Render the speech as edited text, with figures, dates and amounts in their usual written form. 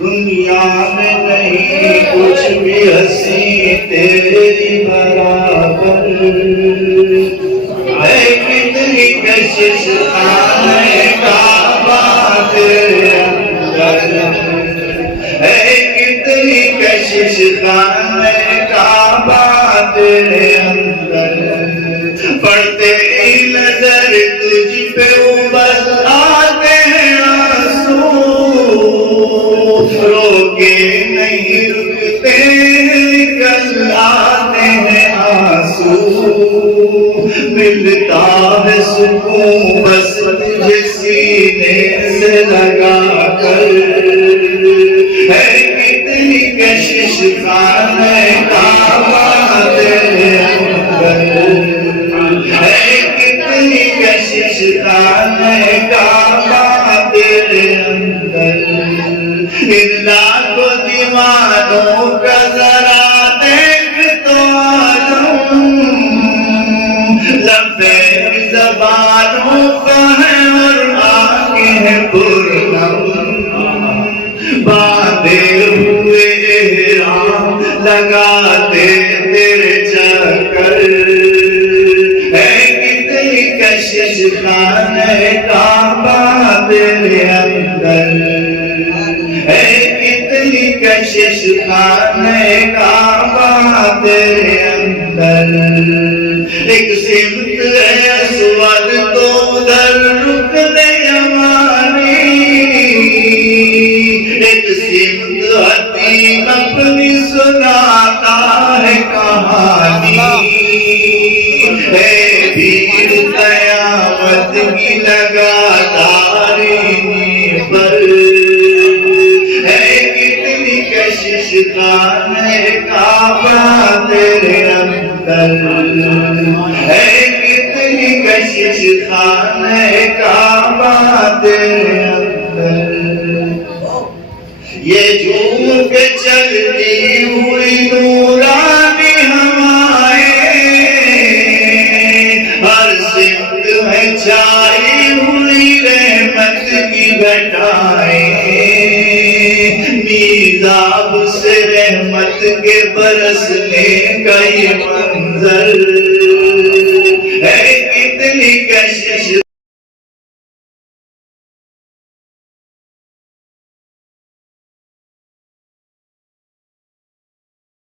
دنیا میں نہیں کچھ بھی ہنسی تیری برابر ہے، کتنی کشش خانے کعبہ تیرے اندر ہے، کتنی کشش خانے کعبہ تیرے اندر، پڑھتے ہی نظر تجھ پہ بس آتے ہیں آنسو، رو کے نہیں رکتے نکل آتے ہیں آنسو، ملتا ہے سکون بس تجھے سینے سے لگا کر، ہے کتنی کشش خانے کعبہ تیرے اندر، ہے کتنی کشش خانے کعبہ تیرے اندر، ان لاکھوں دیوانوں کا ذرا دیکھ تو عالم، لبے زبانوں کا ہے اور آنکھیں پرنم، باندھے ہوئے احرام لگاتے تیرے چکر، ہے کتنی کشش خانے کعبہ تیرے اندر، ہے کتنی کشش خانے کعبہ تیرے اندر، ایک سمت ہے اسود تو ادھر رکن یمانی، ایک سمت حتیم اپنی سناتا ہے کہانی، ہے بھیڑ قیامت کی لگاتاری پر، ہے کتنی کشش خانے کعبہ تیرے اندر، ہے کتنی کشش خانے کعبہ تیرے اندر، یہ جھوم کے چلتی ہوئی نورانی ہوائیں، ہر سمت میں چھائی ہوئی رحمت کی گھٹائیں، میزاب سے رحمت کے برسنے کا یہ منظر، ہے کتنی